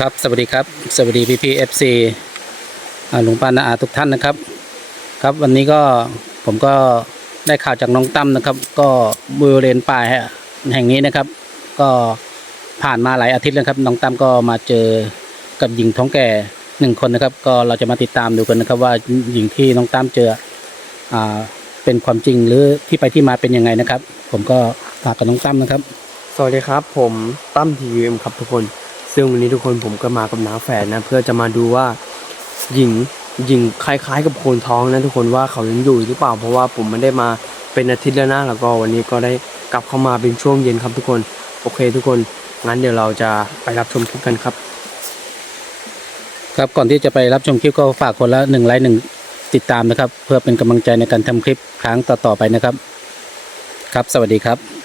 ครับสวัสดีครับ สวัสดีพี่พีเอฟซีหลวงป้านาอาทุกท่านนะครับ ครับวันนี้ก็ผมก็ได้ข่าวจากน้องตั้มนะครับ ก็บริเวณป่าแห่งนี้นะครับ ก็ผ่านมาหลายอาทิตย์แล้วครับน้องตั้มก็มาเจอกับหญิงท้องแก่หนึ่งคนนะครับ ก็เราจะมาติดตามดูกันนะครับ ว่าหญิงที่น้องตั้มเจออ่าเป็นความจริงหรือที่ไปที่มาเป็นยังไงนะครับ ผมก็ฝากกับน้องตั้มนะครับ สวัสดีครับ ผมตั้มทีวีเอ็มครับทุกคน ซึ่งวันนี้ทุกคนผมก็มากับน้าแฝดนะ เพื่อจะมาดูว่าหญิงหญิงคล้ายๆ กับโคนท้องนะทุกคนว่าเขายังอยู่หรือเปล่า เพราะว่าผมไม่ได้มาเป็นอาทิตย์แล้วนะแล้วก็วันนี้ก็ได้กลับเข้ามาเป็นช่วงเย็นครับทุกคนโอเค ทุกคนงั้นเดี๋ยวเราจะไปรับชมคลิปกันครับ ครับก่อนที่จะไปรับชมคลิปก็ฝากคนละหนึ่งไลค์หนึ่งติดตามนะครับ เพื่อเป็นกำลังใจในการทำคลิปครั้งต่อๆไปนะครับ ครับ สวัสดีครับ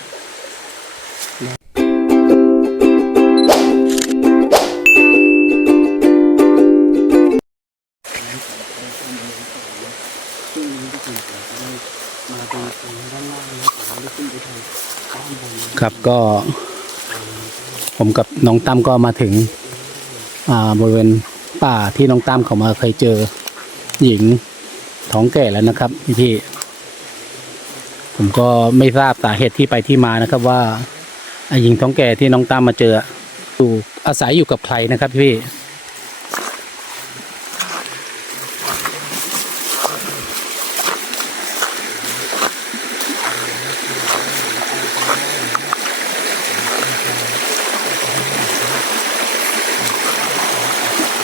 ครับก็ ผมกับน้องตั้มก็มาถึงบริเวณป่าที่น้องตั้มเขามาเคยเจอหญิงท้องแก่แล้วนะครับพี่พี่ผมก็ไม่ทราบสาเหตุที่ไปที่มานะครับ ว่าหญิงท้องแก่ที่น้องตั้มมาเจออยู่อาศัยอยู่กับใครนะครับพี่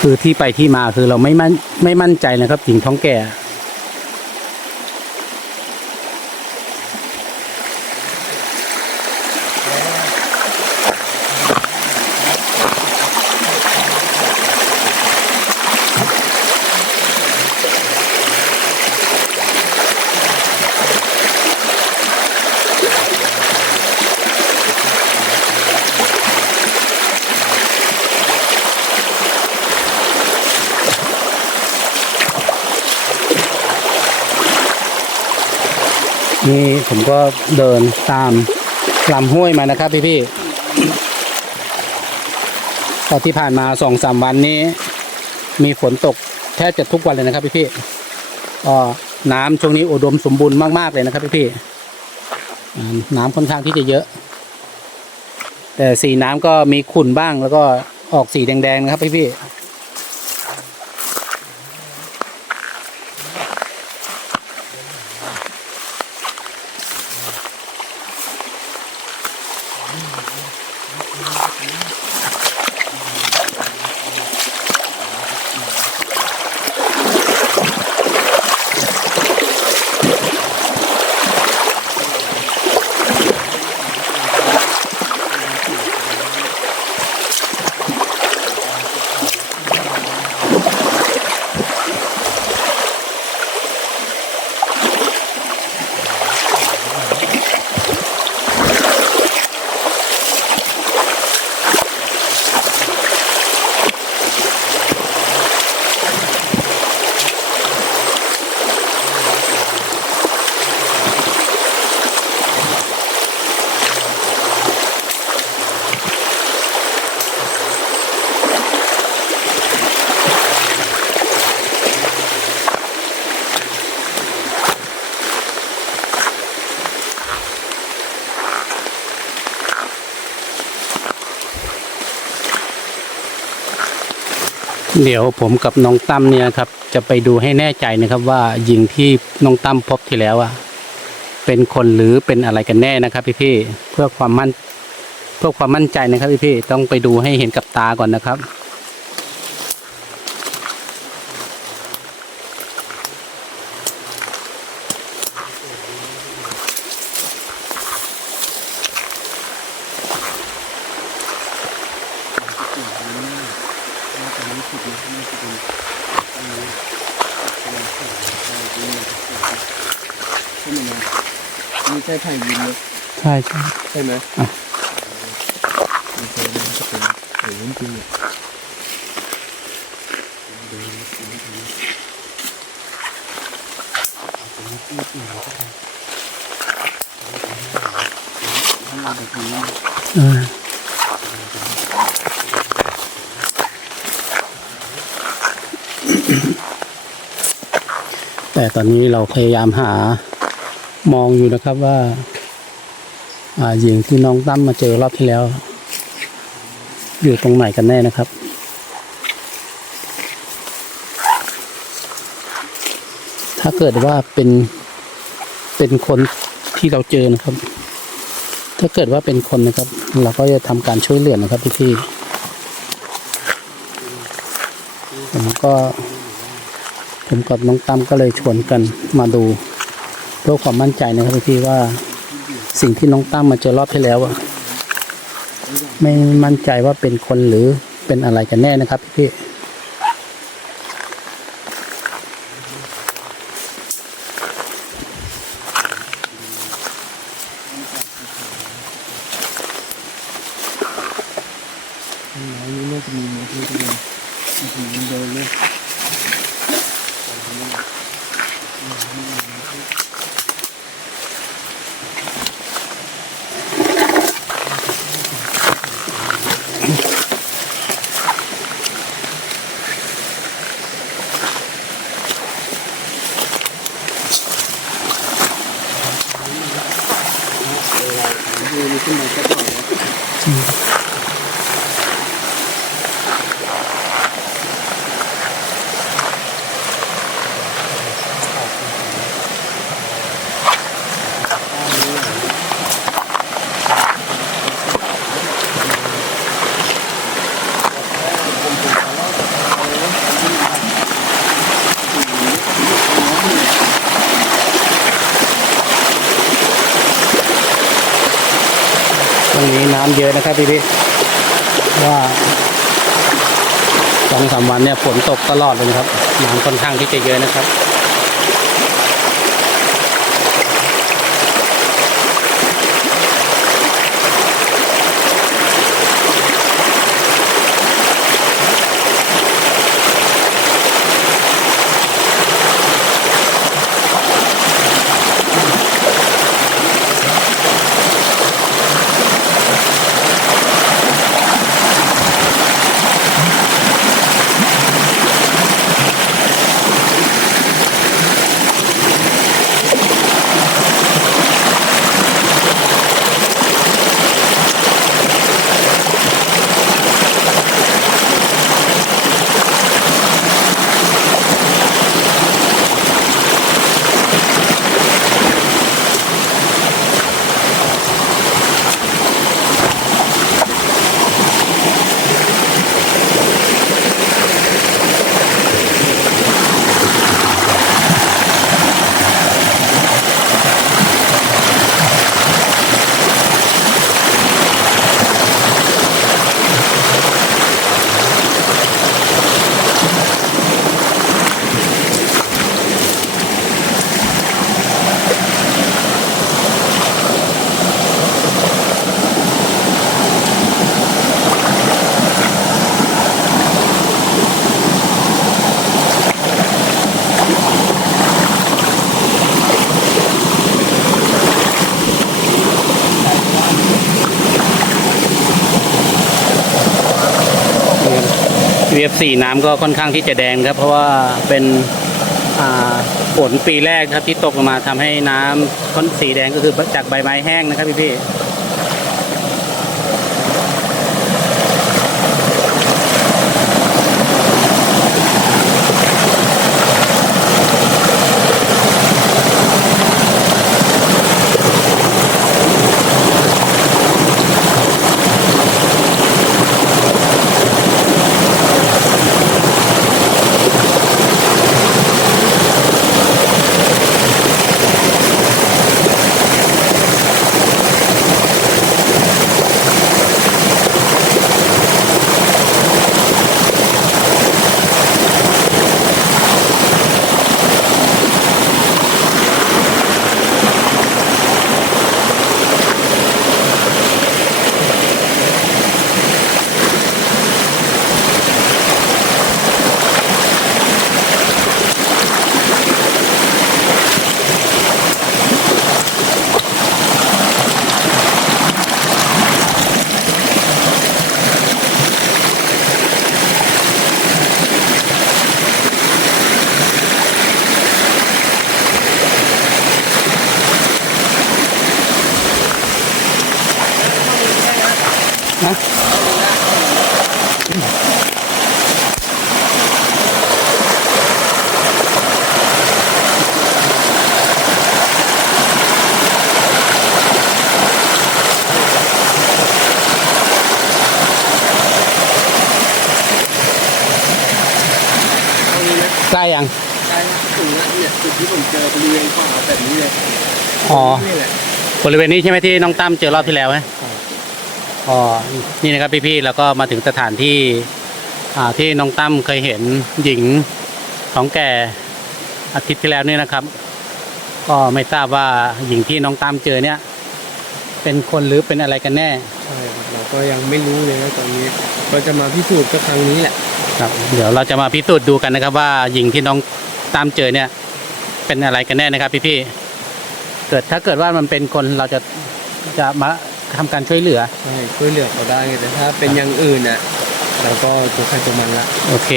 คือที่ไปที่มาคือเราไม่มั่นไม่มั่นใจนะครับหญิงท้องแก่ นี่ผมก็เดินตามลำห้วยมานะครับพี่พี่ตอนที่ผ่านมาสองสามวันนี้ มีฝนตกแทบจะทุกวันเลยนะครับพี่พี่ก็น้ำช่วงนี้อุดมสมบูรณ์มาก ๆ เลยนะครับพี่พี่น้ำค่อนข้างที่จะเยอะ แต่สีน้ำก็มีขุ่นบ้างแล้วก็ออกสีแดง ๆ นะครับพี่พี่ เดี๋ยวผมกับน้องตั้มเนี่ยครับ จะไปดูให้แน่ใจนะครับว่าหญิงที่น้องตั้มพบที่แล้วอะเป็นคนหรือเป็นอะไรกันแน่นะครับ พี่พี่เพื่อความมั่นเพื่อความมั่นใจนะครับ พี่พี่ต้องไปดูให้เห็นกับตาก่อนนะครับินใช่ใช่ใช่ไหมอ่าแต่ตอนนี้เราพยายามหามองอยู่นะครับว่า หญิงที่น้องตั้มมาเจอรอบที่แล้ว อยู่ตรงไหนกันแน่นะครับ ถ้าเกิดว่าเป็นเป็นคนที่เราเจอนะครับ ถ้าเกิดว่าเป็นคนนะครับ เราก็จะทำการช่วยเหลือนะครับพี่พี่ผมก็ผมกับน้องตั้มก็เลยชวนกันมาดูเพื่อความมั่นใจนะครับพี่พี่ว่า สิ่งที่น้องตั้มมาเจอรอบที่แล้วอะไม่มั่นใจว่าเป็นคนหรือเป็นอะไรกันแน่นะครับพี่พี่ๆ อันนี้น่าจะมีมือที่ตัวเองมันเดินเลย ตรงนี้น้ำ เยอะนะครับพี่พี่ว่าสองสามวันเนี่ยฝนตกตลอดเลยนะครับน้ำค่อนข้างที่จะเยอะนะครับ VF4 น้ำก็ค่อนข้างที่จะแดงครับ เพราะว่าเป็นฝนปีแรกครับที่ตกลงมาทำให้น้ำค่อนสีแดงก็คือจากใบไม้แห้งนะครับพี่พี่ นะใกล้ยังใกล้ถึงแล้วเนี่ยจุดที่ผมเจอบริเวณป่าแบบนี้เลยอ๋อบริเวณนี้ใช่ไหมที่น้องตั้มเจอรอบที่แล้วไหม ครับอ๋อนี่นะครับพี่ๆแล้วก็มาถึงสถานที่อ่าที่น้องตั้มเคยเห็นหญิงท้องแก่อาทิตย์ที่แล้วนี่นะครับ ก็ไม่ทราบว่าหญิงที่น้องตั้มเจอเนี่ย เป็นคนหรือเป็นอะไรกันแน่ใช่ครับเราก็ยังไม่รู้เลยนะตอนนี้ก็จะมาพิสูจน์ก็ครั้งนี้แหละครับ เดี๋ยวเราจะมาพิสูจน์ดูกันนะครับ ว่าหญิงที่น้องตั้มเจอเนี่ย เป็นอะไรกันแน่นะครับ พี่ๆเกิดถ้าเกิดว่ามันเป็นคนเราจะจะมา ทำการช่วยเหลือ ใช่ช่วยเหลือเขาได้ไงแต่ถ้าเป็นอย่างอื่นน่ะเราก็ตัวใครตัวมันละโอเค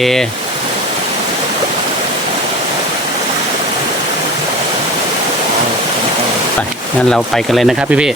ไปงั้นเราไปกันเลยนะครับพี่พี่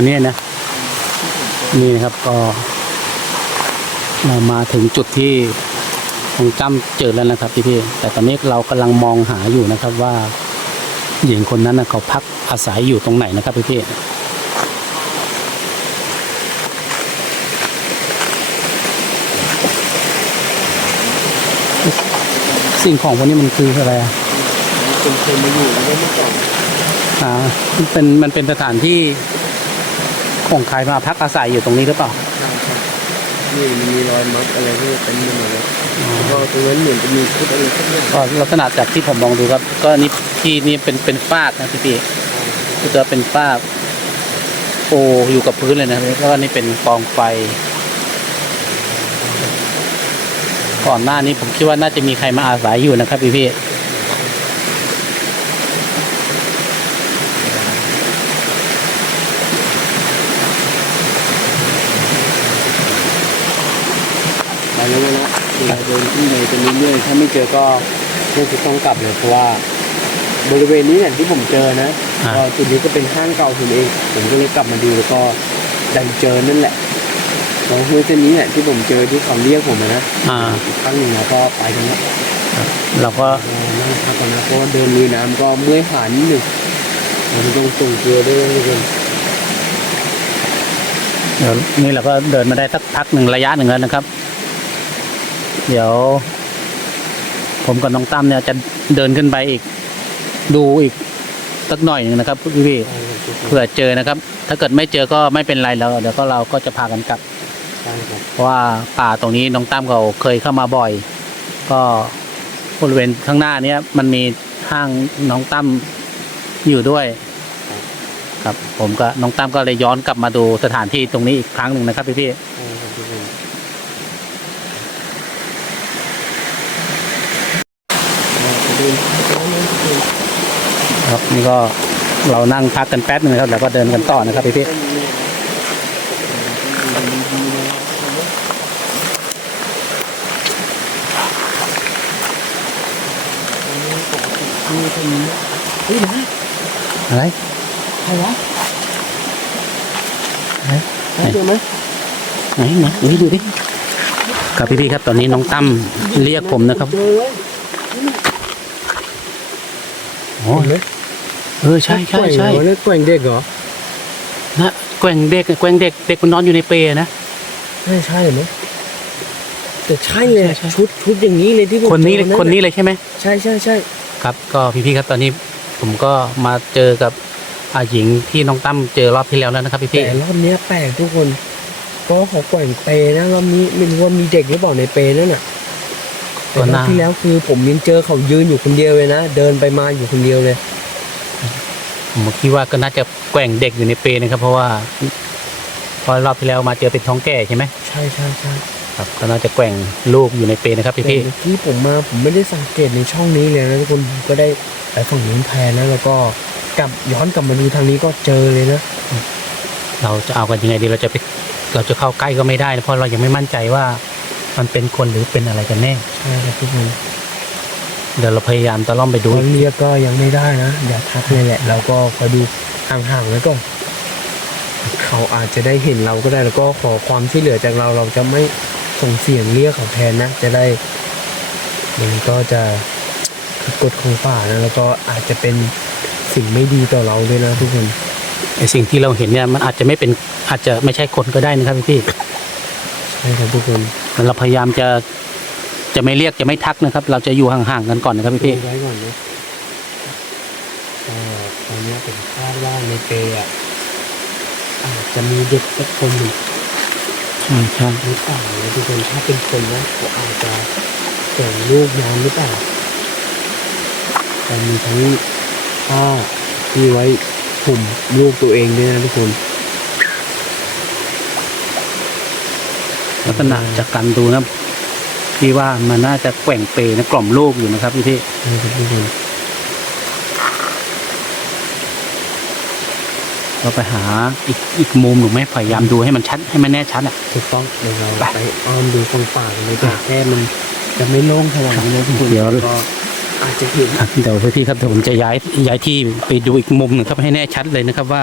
อันนี้นะ นี่นะครับก็เรามาถึงจุดที่ของจ้ำเจอแล้วนะครับพี่พี่ๆแต่ตอนนี้เรากำลังมองหาอยู่นะครับว่าหญิงคนนั้นนะเขาพักอาศัยอยู่ตรงไหนนะครับพี่พี่ๆสิ่งของพวกนี้มันคืออะไรอะคนเคยมาอยู่แล้วก็เมื่อก่อนอ่ามันเป็นมันเป็นสถานที่ ของใครมาพักอาศัยอยู่ตรงนี้หรือเปล่าใช่ใช่นี่มันมีรอยมัดอะไรที่เป็นไปหมดเลยแล้วก็ตรงนั้นเหมือนจะมีพุทธอะไรสักอย่างก็ลักษณะจากที่ผมมองดูครับ ก็นี่ที่นี่เป็นเป็นฟากนะพี่พี่ก็จะเป็นฟากโออยู่กับพื้นเลยนะแล้วก็นี่เป็นกองไฟ ก่อนหน้านี้ผมคิดว่าน่าจะมีใครมาอาศัยอยู่นะครับพี่พี่ ไปแล้ว นะเราเดินขึ้นไปไปเรื่อยๆถ้าไม่เจอก็ก็จะต้องกลับเลยเพราะว่า บริเวณนี้เนี่ยที่ผมเจอนะอ่า ก็จุดนี้ก็เป็นห้างเก่าผมเองผมก็เลยกลับมาดูแล้วก็ดันเจอนั่นแหละแล้วห้วยเส้นนี้เนี่ยที่ผมเจอที่เขาเรียกผมอะนะอ่าอีกครั้งหนึ่งแล้วก็ไปกันแล้วเราก็เออนั่งพักก่อนนะเพราะว่าเดินลุยน้ำก็เมื่อยขานิดหนึ่งมันต้องส่งเกลือด้วยนะทุกคนเดี๋ยวนี่เราก็เดินมาได้สักพักหนึ่งระยะหนึ่งแล้วนะครับ เดี๋ยว ผมกับน้องตั้มเนี่ยจะเดินขึ้นไปอีก ดูอีกสักหน่อยหนึ่งนะครับพี่พี่ใช่ครับทุกคนเผื่อเจอนะครับ ถ้าเกิดไม่เจอก็ไม่เป็นไรแล้วเดี๋ยวก็เราก็จะพากันกลับใช่ครับเพราะว่าป่าตรงนี้น้องตั้มเขาเคยเข้ามาบ่อย ก็บริเวณข้างหน้าเนี้ยมันมีห้างน้องตั้มอยู่ด้วย ครับ ผมก็น้องตั้มก็เลยย้อนกลับมาดูสถานที่ตรงนี้อีกครั้งหนึ่งนะครับพี่พี่ ใช่ครับทุกคนเราจะเดินไปแล้วนะทุกคน ๆครับ นี่ก็เรานั่งพักกันแป๊บหนึงนะครับแล้วก็เดินกันต่อนะครับพี่พี่มีคนเฮ้ยนะอะไรใครวะไหนใครเจอไหมไหนไหนเฮ้ยดูดิครับพี่พี่ครับ ตอนนี้น้องตั้มเรียกผมนะครับเจอเลยโอ้ เออใช่ใช่ใช่แกว่งเหรอเนี่ยแกว่งเด็กเหรอนะแกว่งเด็กแกว่งเด็กเด็กมันนอนอยู่ในเปรนะใช่ใช่ไหมแต่ใช่เลยช,ชุดชุดอย่างนี้เลยที่คนนี้คนนี้เลยใช่ไหมใช่ใช่ใช่ครับ ก็พี่ๆครับตอนนี้ผมก็มาเจอกับอาหญิงที่น้องตั้มเจอรอบที่แล้วแล้วนะครับพี่พี่แต่รอบนี้แปลกทุกคนเพราะเขาแกว่งเปนะรอบนี้ไม่รู้ว่ามีเด็กหรือเปล่าในเปนั่นน่ะแต่รอบที่แล้วคือผมยังเจอเขายืนอยู่คนเดียวเลยนะเดินไปมาอยู่คนเดียวเลย ผมคิดว่าก็น่าจะแกว่งเด็กอยู่ในเปรนะครับ เพราะว่าเพราะรอบที่แล้วมาเจอเป็นท้องแก่ใช่ไหมใช่ใช่ใช่คครับก็น่าจะแกว่งลูกอยู่ในเปรนะครับพี่พี่แต่ที่ผมมาผมไม่ได้สังเกตในช่องนี้เลยนะทุกคนผมก็ได้ไปฝั่งนู้นแทนนะแล้วก็กลับย้อนกลับมาดูทางนี้ก็เจอเลยนะเราจะเอากันยังไงดีเราจะไปเราจะเข้าใกล้ก็ไม่ได้นะเพราะเรายังไม่มั่นใจว่ามันเป็นคนหรือเป็นอะไรกันแน่ใช่ครับทุกคน เดี๋ยวเราพยายามตะล่อมไปดูตอนเรียกก็ยังไม่ได้นะ อย่าทักเลยแหละ เราก็คอยดูห่างๆไว้ก่อนเขาอาจจะได้เห็นเราก็ได้แล้วก็ขอความช่วยเหลือจากเราเราจะไม่ส่งเสียงเรียกเขาแทนนะ จะได้มันก็จะผิดกฎของป่านะแล้วก็อาจจะเป็นสิ่งไม่ดีต่อเราด้วยนะทุกคนไอสิ่งที่เราเห็นเนี่ยมันอาจจะไม่เป็นอาจจะไม่ใช่คนก็ได้นะครับพี่พี่ใช่ครับทุกคนเราพยายามจะ จะไม่เรียกจะไม่ทักนะครับ เราจะอยู่ห่างๆกันก่อนนะครับพี่พี่ดูไว้ก่อนนะก็ตอนนี้ผมคาดว่าในเปย์อะอาจจะมีเด็กสักคนหนึ่งใช่ใช่หรือเปล่านะทุกคนถ้าเป็นคนนะก็อาจจะแต่งลูกยามหรือเปล่าแต่มีทั้งผ้าที่ไว้ห่มลูกตัวเองด้วยนะทุกคนลักษณะจากการดูนะ พี่ว่ามันน่าจะแกว่งเปรนะกล่อมลูกอยู่นะครับพี่พี่นี่ครับทุกคนเราไปหาอีกอีกมุมหรือไม่พยายามดูให้มันชัดให้มันแน่ชัดอะถูกต้องเดี๋ยวเราไปไปอ้อมดูฝั่งป่ากันเลยแต่แค่มันจะไม่โล่งขนาดนี้นะทุกคนเดี๋ยวก็อาจจะเห็นครับเดี๋ยวพี่ๆครับเดี๋ยวผมจะย้ายย้ายที่ไปดูอีกมุมหนึ่งครับให้แน่ชัดเลยนะครับว่า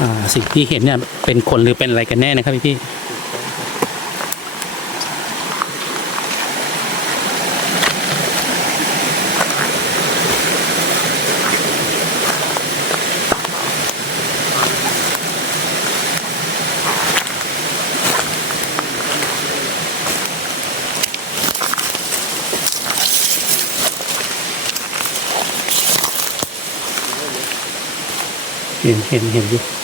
อ่าสิ่งที่เห็นเนี่ยเป็นคนหรือเป็นอะไรกันแน่นะครับพี่ ห็นเห็นเห็นอยู่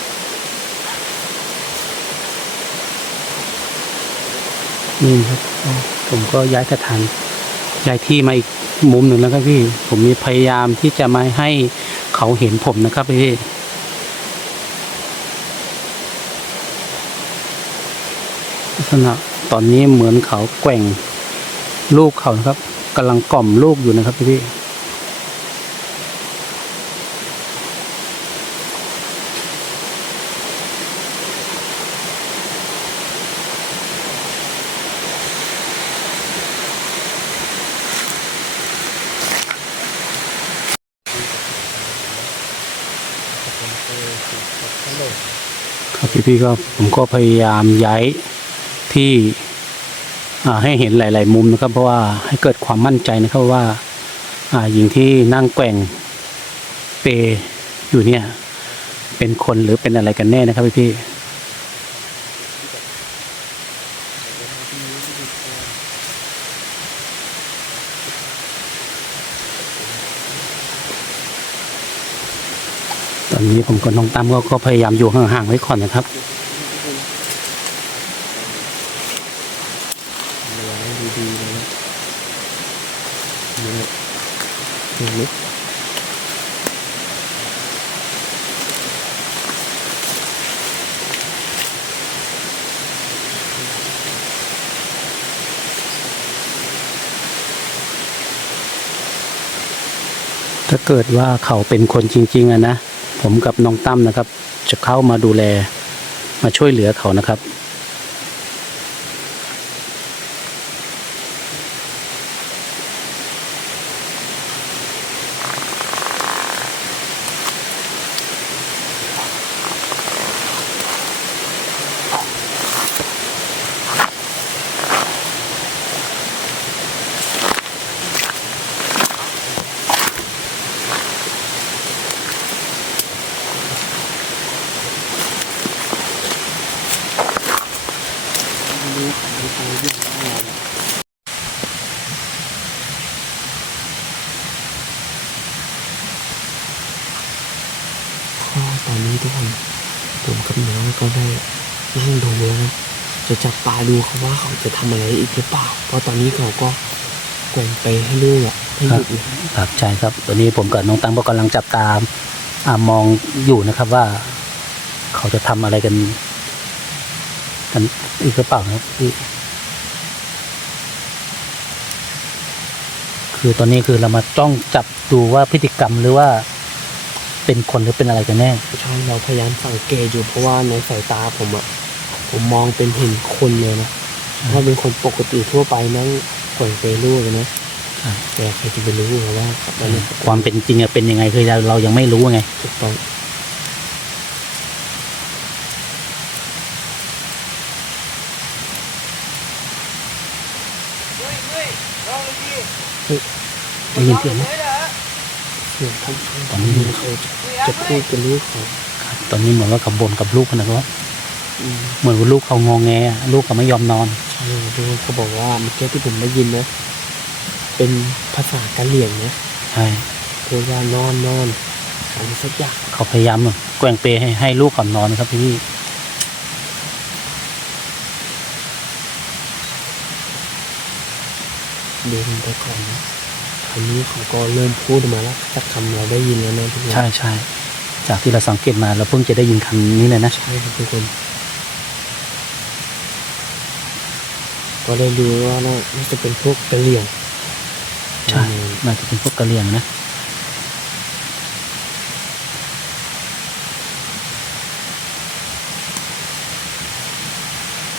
นี่ครับผมก็ย้ายสถานย้ายที่มาอีกมุมหนึ่งแล้วครับพี่ ผมมีพยายามที่จะม่ให้เขาเห็นผมนะครับพี่ลักษณะตอนนี้เหมือนเขาแกว่งลูกเขานะครับกำลังกล่อมลูกอยู่นะครับพี่ พี่ก็ผมก็พยายามย้ายที่ให้เห็นหลาย ๆ มุมนะครับ เพราะว่าให้เกิดความมั่นใจนะครับว่าอ่าหญิงที่นั่งแกว่งเปอยู่เนี่ย เป็นคนหรือเป็นอะไรกันแน่นะครับพี่ อนนี้ผมกับน้องตั้มก็ก็พยายามอยู่ห่างๆไว้ก่อนนะครับเหลือดีๆเลยนะนี่เห็นไหมถ้าเกิดว่าเขาเป็นคนจริง ๆอะนะ ผมกับน้องตั้มนะครับ จะเข้ามาดูแลมาช่วยเหลือเขานะครับ ผมผมกับน้องก็ได้นั่งดูนะครับจะจับตาดูเขาว่าเขาจะทำอะไรอีกหรือเปล่า เพราะตอนนี้เขาก็กงไปให้ลูกอะให้หยุดครับใช่ครับ ตอนนี้ผมกับน้องตังก็กำลังจับตามมองอยู่นะครับว่า เขาจะทำอะไรกันกันอีกหรือเปล่าครับพี่คือตอนนี้คือเรามาจ้องจับดูว่าพฤติกรรมหรือว่า เป็นคนหรือเป็นอะไรกันแน่ ใช่เราพยายามสังเกตอยู่เพราะว่าในสายตาผมอะผมมองเป็นเห็นคนเลยนะถ้าเป็นคนปกติทั่วไปนั่งแขวนเปรูกันนะใช่แต่ใครจะไปรู้เหรอว่าตอนนี้ความเป็นจริงอะเป็นยังไงคือเราเรายังไม่รู้ไงถูกต้องได้ยินเสียงไหม เสียงท่านช่างตอนนี้เขาจะพูดกับลูกเขาครับตอนนี้เหมือนว่าเขาบ่นกับลูกนะว่าอืมเหมือนว่าลูกเขางอแงอะลูกเขาไม่ยอมนอนใช่ดูเขาบอกว่าเมื่อกี้ที่ผมได้ยินนะเป็นภาษากะเหรี่ยงนะใช่พูดว่านอนนอนอะไรสักอย่างเขาพยายามแกว่งเปให้ให้ลูกเขานอนครับพี่ดูมันไปก่อนนะ คราวนี้เขาก็เริ่มพูดมาแล้วสักคำเราได้ยินแล้วนะทุกคนใช่ใช่จากที่เราสังเกตมาเราเพิ่งจะได้ยินคำนี้เลยนะใช่ครับทุกคน ก็ได้รู้ว่าน่าน่าจะเป็นพวกกะเหรี่ยงใช่อืมน่าจะเป็นพวกกะเหรี่ยงนะ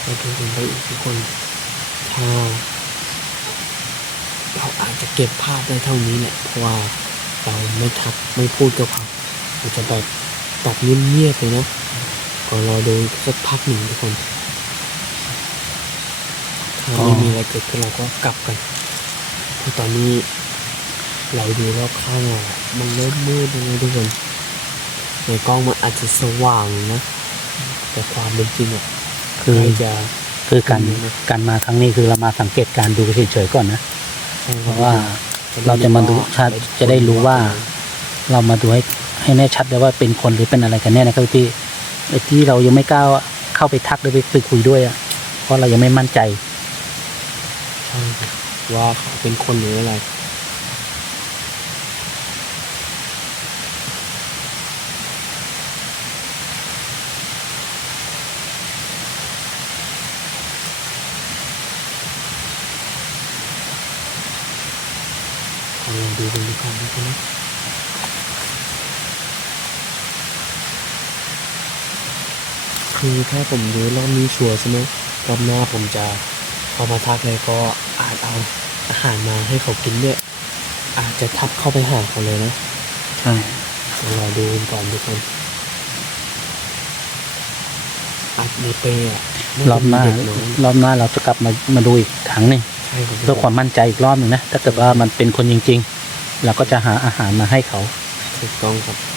เราดูกันไปอีกทุกคนถ้า เราอาจจะเก็บภาพได้เท่านี้แหละเพราะว่าเราไม่ทักไม่พูดกับเขาเราจะแบบตัดเงียบๆเลยนะก่อนรอดูสักพักหนึ่งทุกคนถ้าไม่มีอะไรเกิดขึ้นเราก็กลับกันเพราะตอนนี้เราดูรอบข้างเรามันเริ่มมืดแล้วนะทุกคนในกล้องมันอาจจะสว่างนะ แต่ความเป็นจริงอะคือใครจะคือการอืมการมาครั้งนี้คือเรามาสังเกตการณ์ดูเฉยๆก่อนนะ เพราะว่าเราจะมาดูชาติจะได้รู้ว่า เรามาดูให้ให้แน่ชัดเลยว่าเป็นคนหรือเป็นอะไรกันแน่นะครับพี่ไอ้ที่เรายังไม่กล้าเข้าไปทักหรือไปคุยด้วยอะเพราะเรายังไม่มั่นใจว่าเขาเป็นคนหรืออะไร เราดูกันดีกว่านะครับนะ คือถ้าผมรู้รอบนี้ชัวร์ใช่ไหมรอบหน้าผมจะเข้ามาทักเลยก็อาจเอาอาหารมาให้เขากินเนี่ยอาจจะทับเข้าไปหาเขาเลยนะใช่เดี๋ยวเราดูกันก่อนทุกคนอัดในเปย์อะรอบหน้าเด็กน้อยรอบหน้าเราจะกลับมามาดูอีกครั้งหนึงใช่ครับเพื่อความมั่นใจอีกรอบหนึ่งนะถ้าเกิดว่ามันเป็นคนจริง ๆ เราก็จะหาอาหารมาให้เขาถูกต้องครับ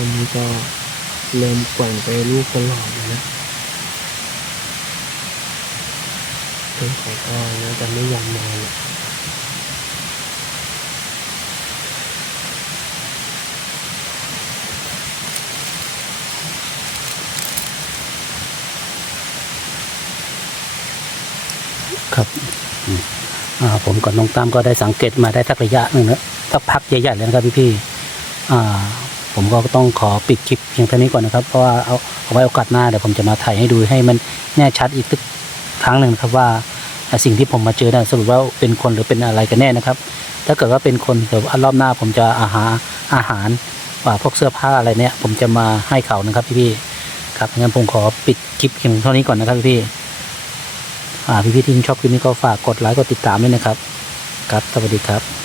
อนนี้ก็เริ่มแกว่งไปลูกตลอดเลยนะเพื่อนเขาก็น่าจะไม่ยอมนอนครับอ่าผมกับน้องตั้มก็ได้สังเกตมาได้สักระยะหนึ่งแล้วสักพักใหญ่ๆเลยนะครับพี่ๆอ่า ผมก็ต้องขอปิดคลิปเพียงเท่านี้ก่อนนะครับ เพราะว่าเอาเอาไว้โอกาสหน้าเดี๋ยวผมจะมาถ่ายให้ดูให้มันแน่ชัดอีกสักครั้งหนึ่งครับว่าสิ่งที่ผมมาเจอนะสรุปว่าเป็นคนหรือเป็นอะไรกันแน่นะครับ ถ้าเกิดว่าเป็นคนเดี๋ยวรอบหน้าผมจะอาหารอาหารว่าพวกเสื้อผ้าอะไรเนี่ย ผมจะมาให้เขานะครับพี่ๆครับงั้นผมขอปิดคลิปเพียงเท่านี้ก่อนนะครับพี่ๆอ่าพี่พี่ๆที่ชอบคลิปนี้ก็ฝากกดไลค์กดติดตามด้วยนะครับ ครับสวัสดีครับ